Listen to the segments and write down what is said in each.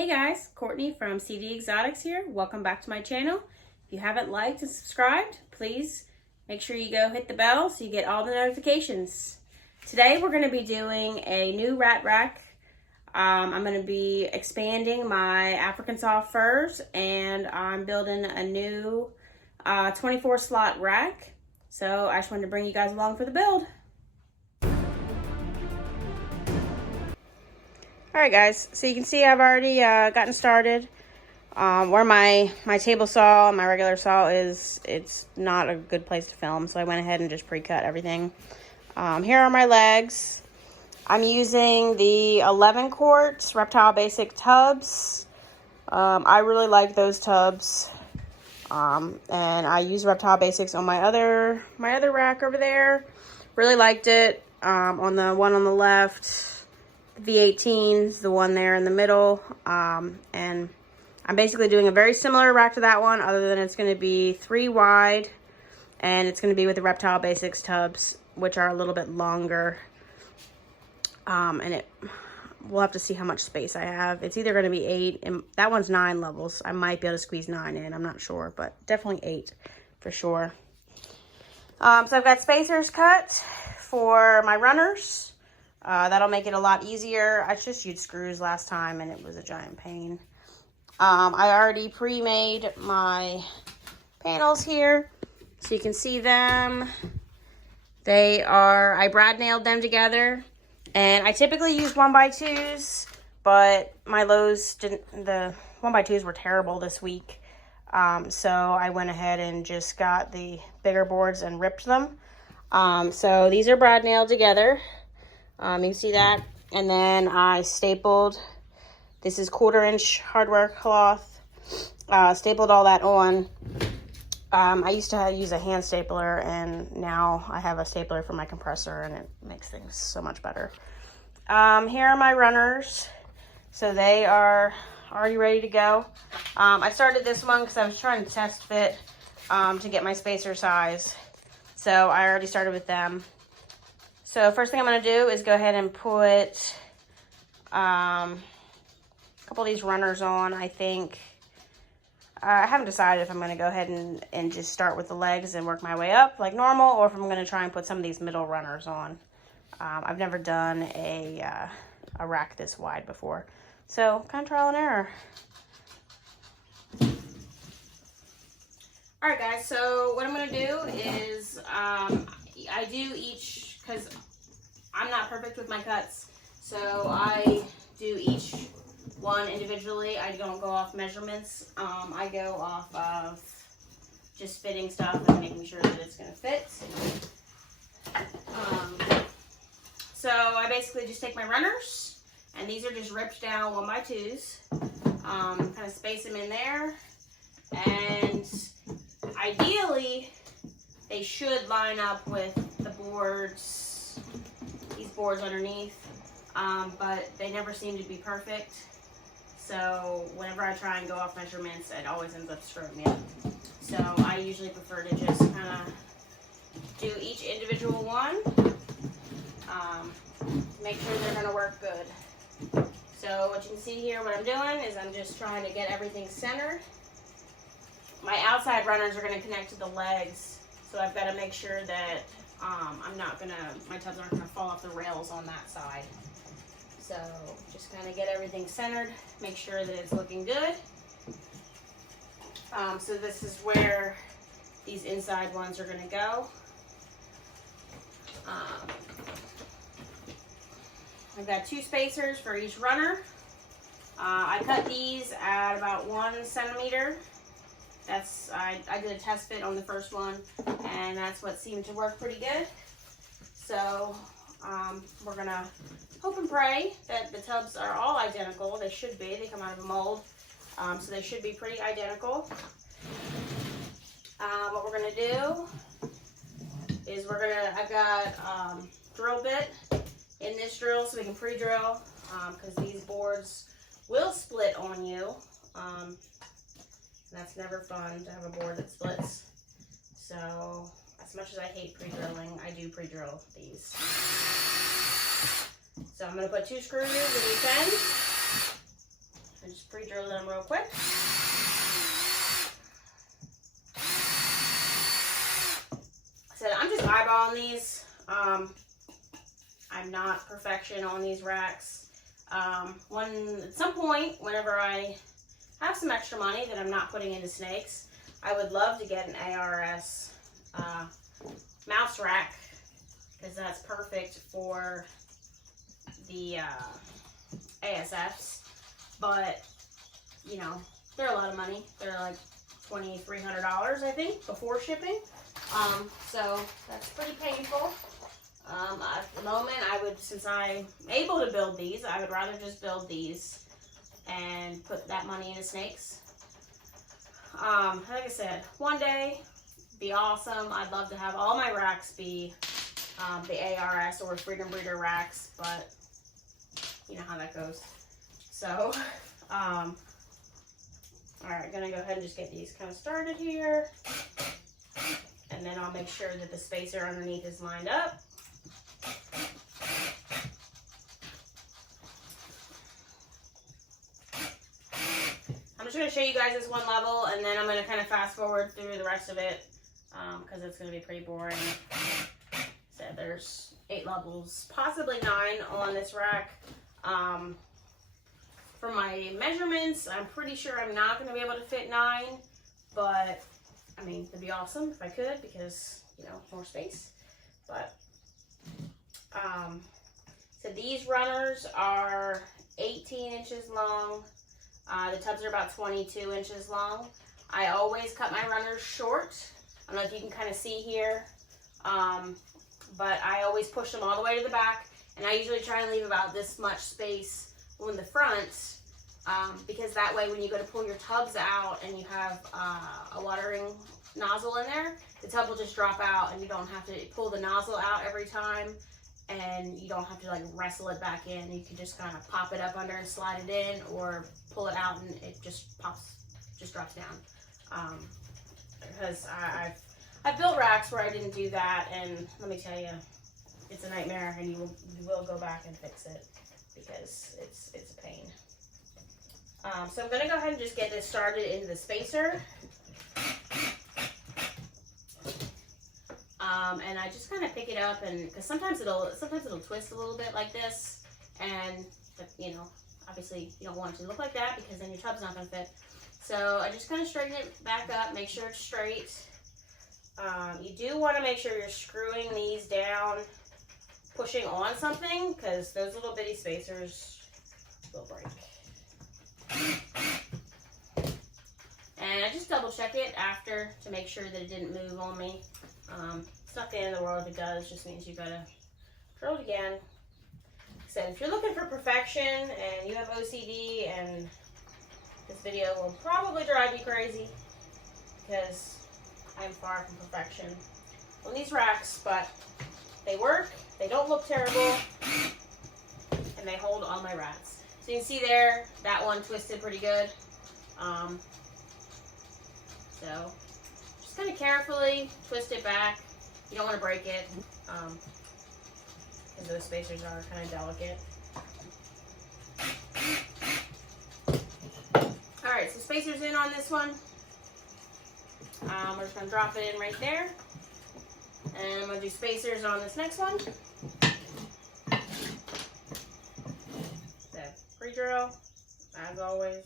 Hey guys, Courtney from CD Exotics here. Welcome back to my channel. If you haven't liked and subscribed, please make sure you go hit the bell so you get all the notifications. Today we're going to be doing a new rat rack. I'm going to be expanding my African soft furs, and I'm building a new 24 slot rack. So I just wanted to bring you guys along for the build. Alright guys, so you can see I've already gotten started. Where my table saw, my regular saw is, it's not a good place to film, so I went ahead and just pre-cut everything. Here are my legs. I'm using the 11 quarts Reptile Basic tubs. I really like those tubs. And I use Reptile Basics on my other rack over there. Really liked it. On the one on the left, V18's the one there in the middle, and I'm basically doing a very similar rack to that one, other than it's going to be 3 wide, and it's going to be with the Reptile Basics tubs, which are a little bit longer. And we'll have to see how much space I have. It's either going to be 8, and that one's 9 levels. I might be able to squeeze 9 in, I'm not sure, but definitely 8 for sure. So I've got spacers cut for my runners. That'll make it a lot easier. I just used screws last time and it was a giant pain. I already pre-made my panels here, so you can see them. They are, I brad nailed them together, and I typically use 1x2s, but my lows didn't, the 1x2s were terrible this week. So I went ahead and just got the bigger boards and ripped them. So these are brad nailed together. You can see that, and then I stapled, this is 1/4-inch hardware cloth, stapled all that on. I used to use a hand stapler, and now I have a stapler for my compressor, and it makes things so much better. Here are my runners, so they are already ready to go. I started this one because I was trying to test fit to get my spacer size, so I already started with them. So first thing I'm going to do is go ahead and put a couple of these runners on, I think. I haven't decided if I'm going to go ahead and just start with the legs and work my way up like normal, or if I'm going to try and put some of these middle runners on. I've never done a rack this wide before, so kind of trial and error. Alright guys, so what I'm going to do is I do each, because I'm not perfect with my cuts, so I do each one individually. I don't go off measurements. I go off of just fitting stuff and making sure that it's going to fit. So I basically just take my runners, and these are just ripped down 1x2s. Kind of space them in there, and ideally they should line up with the boards, these boards underneath, but they never seem to be perfect. So whenever I try and go off measurements, it always ends up screwing me up. So I usually prefer to just kind of do each individual one, make sure they're going to work good. So what you can see here, what I'm doing is I'm just trying to get everything centered. My outside runners are going to connect to the legs, so I've got to make sure that my tubs aren't going to fall off the rails on that side. So just kind of get everything centered, make sure that it's looking good. So this is where these inside ones are going to go. I've got 2 spacers for each runner. I cut these at about 1 centimeter. I did a test fit on the first one, and that's what seemed to work pretty good. So we're gonna hope and pray that the tubs are all identical. They should be. They come out of a mold, so they should be pretty identical. What we're gonna do is I've got drill bit in this drill, so we can pre-drill, because these boards will split on you. That's never fun to have a board that splits. So as much as I hate pre-drilling, I do pre-drill these. So I'm going to put 2 screws in each end and just re-drill them real quick. So I'm just eyeballing these. I'm not perfection on these racks. At some point, whenever I have some extra money that I'm not putting into snakes, I would love to get an ARS mouse rack, because that's perfect for the ASFs. But, you know, they're a lot of money. They're like $2,300, I think, before shipping. So that's pretty painful. At the moment, I would, since I'm able to build these, I would rather just build these and put that money into snakes. Like I said, one day be awesome. I'd love to have all my racks be the ARS or Freedom Breeder racks, but you know how that goes. So, all right, gonna go ahead and just get these kind of started here, and then I'll make sure that the spacer underneath is lined up. I'm just going to show you guys this one level, and then I'm going to kind of fast forward through the rest of it, because it's going to be pretty boring. So there's 8 levels, possibly 9 on this rack. For my measurements, I'm pretty sure I'm not going to be able to fit 9, but I mean, it'd be awesome if I could, because, you know, more space. But so these runners are 18 inches long. The tubs are about 22 inches long. I always cut my runners short. I don't know if you can kind of see here, but I always push them all the way to the back, and I usually try and leave about this much space on the front, because that way when you go to pull your tubs out and you have a watering nozzle in there, the tub will just drop out, and you don't have to pull the nozzle out every time, and you don't have to like wrestle it back in. You can just kind of pop it up under and slide it in, or pull it out and it just pops, just drops down. Because I've built racks where I didn't do that, and let me tell you, it's a nightmare, and you will go back and fix it, because it's a pain. So I'm gonna go ahead and just get this started into the spacer. And I just kind of pick it up, and because sometimes it'll twist a little bit like this, and but, you know, obviously you don't want it to look like that, because then your tub's not gonna fit. So I just kind of straighten it back up, make sure it's straight. You do want to make sure you're screwing these down, pushing on something, because those little bitty spacers will break. And I just double check it after to make sure that it didn't move on me. It's not the end of the world if it does, just means you gotta drill it again. So if you're looking for perfection and you have OCD, and this video will probably drive you crazy, because I'm far from perfection on these racks, but they work, they don't look terrible, and they hold all my rats. So you can see there, that one twisted pretty good. So just kind of carefully twist it back. You don't want to break it, because those spacers are kind of delicate. All right, so spacer's in on this one. We're just going to drop it in right there. And I'm going to do spacers on this next one. So, pre-drill, as always.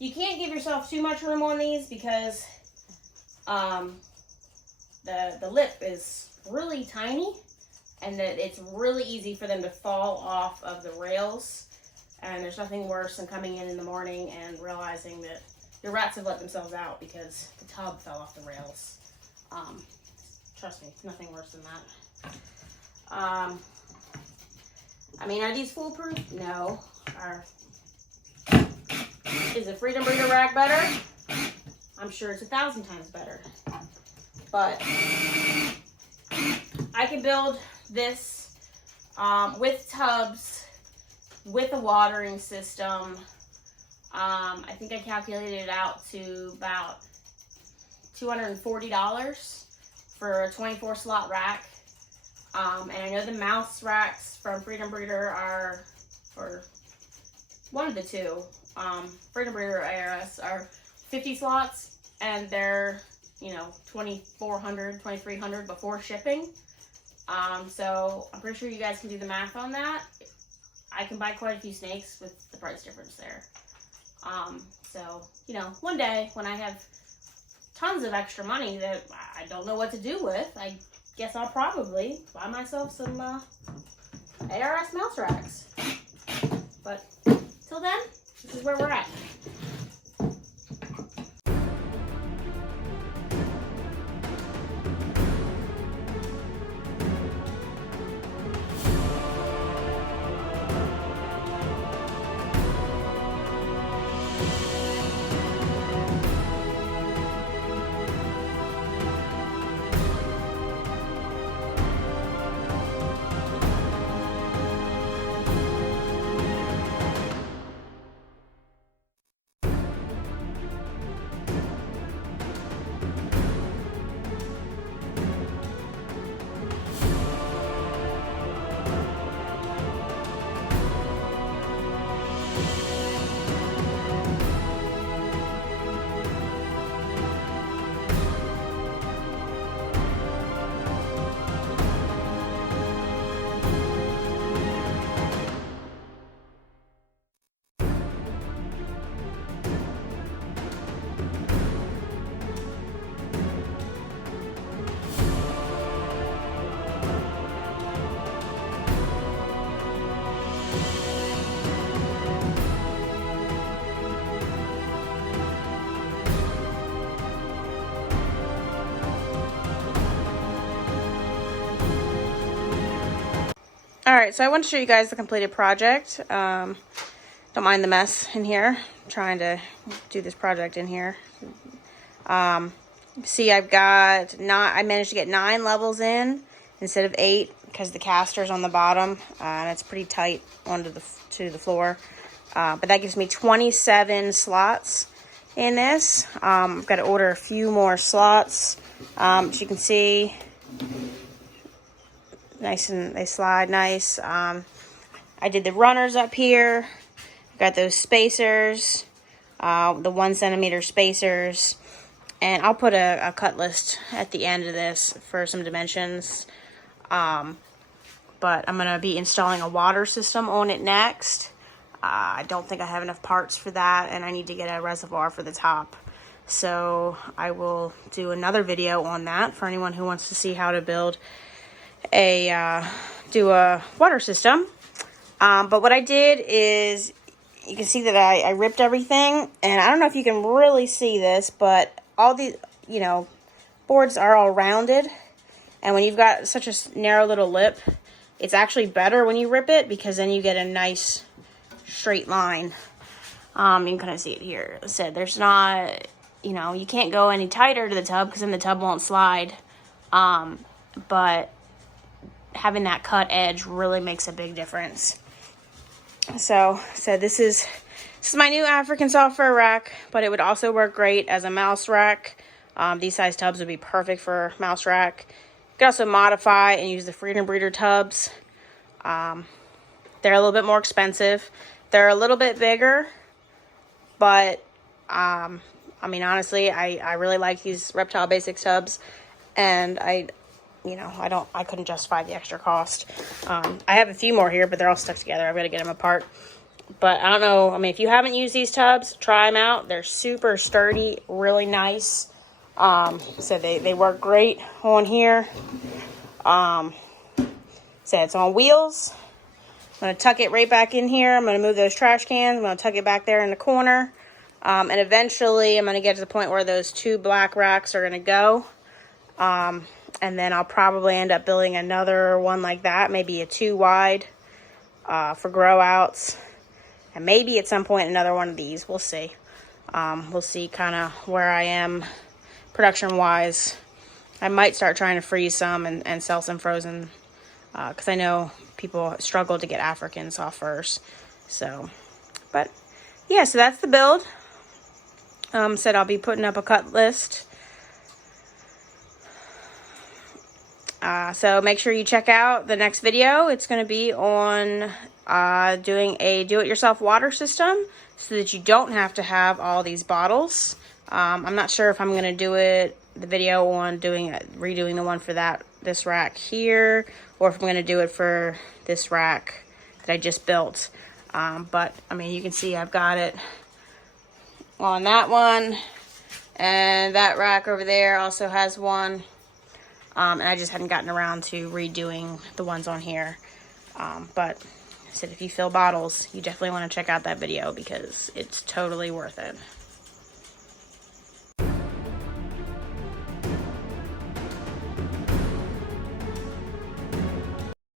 You can't give yourself too much room on these, because the lip is really tiny, and that it's really easy for them to fall off of the rails. And there's nothing worse than coming in the morning and realizing that your rats have let themselves out because the tub fell off the rails. Trust me, nothing worse than that. I mean, are these foolproof? No. Is a Freedom Breeder rag better? I'm sure it's 1,000 times better. But I can build this with tubs, with a watering system. I think I calculated it out to about $240 for a 24 slot rack. And I know the mouse racks from Freedom Breeder are, or one of the two, Freedom Breeder or ARS are 50 slots, and they're, you know, $2,400, $2,300 before shipping. So I'm pretty sure you guys can do the math on that. I can buy quite a few snakes with the price difference there. So, you know, one day when I have tons of extra money that I don't know what to do with, I guess I'll probably buy myself some ARS mouse racks. But till then, this is where we're at. Alright, so I want to show you guys the completed project. Don't mind the mess in here. I'm trying to do this project in here. See, I managed to get 9 levels in instead of 8 because the caster's on the bottom and it's pretty tight onto the floor. But that gives me 27 slots in this. I've got to order a few more slots. As you can see, nice, and they slide nice. I did the runners up here. Got those spacers, the 1 centimeter spacers, and I'll put a cut list at the end of this for some dimensions. But I'm gonna be installing a water system on it next. I don't think I have enough parts for that, and I need to get a reservoir for the top. So I will do another video on that for anyone who wants to see how to build a water system. But what I did is, you can see that I ripped everything, and I don't know if you can really see this, but all the, you know, boards are all rounded, and when you've got such a narrow little lip, it's actually better when you rip it, because then you get a nice straight line. You can kind of see it here. As I said, there's not, you know, you can't go any tighter to the tub because then the tub won't slide. But having that cut edge really makes a big difference. So this is my new African soft fur rack, but it would also work great as a mouse rack. These size tubs would be perfect for mouse rack. You can also modify and use the Freedom Breeder tubs. They're a little bit more expensive. They're a little bit bigger, but I mean, honestly, I really like these Reptile Basics tubs, and I couldn't justify the extra cost. I have a few more here, but they're all stuck together. I've got to get them apart. But I don't know. I mean, if you haven't used these tubs, try them out. They're super sturdy, really nice. So they work great on here. So it's on wheels. I'm going to tuck it right back in here. I'm going to move those trash cans. I'm going to tuck it back there in the corner. And eventually I'm going to get to the point where those 2 black racks are going to go. And then I'll probably end up building another one like that, maybe a 2 wide for grow outs. And maybe at some point another one of these. We'll see. We'll see kind of where I am production wise. I might start trying to freeze some and sell some frozen, because I know people struggle to get Africans off first. So, but yeah, so that's the build. Said I'll be putting up a cut list. So make sure you check out the next video. It's going to be on doing a do-it-yourself water system so that you don't have to have all these bottles. I'm not sure if I'm going to do the video on redoing the one for this rack here, or if I'm going to do it for this rack that I just built. But I mean, you can see I've got it on that one, and that rack over there also has one. And I just hadn't gotten around to redoing the ones on here. But I said, if you fill bottles, you definitely want to check out that video because it's totally worth it.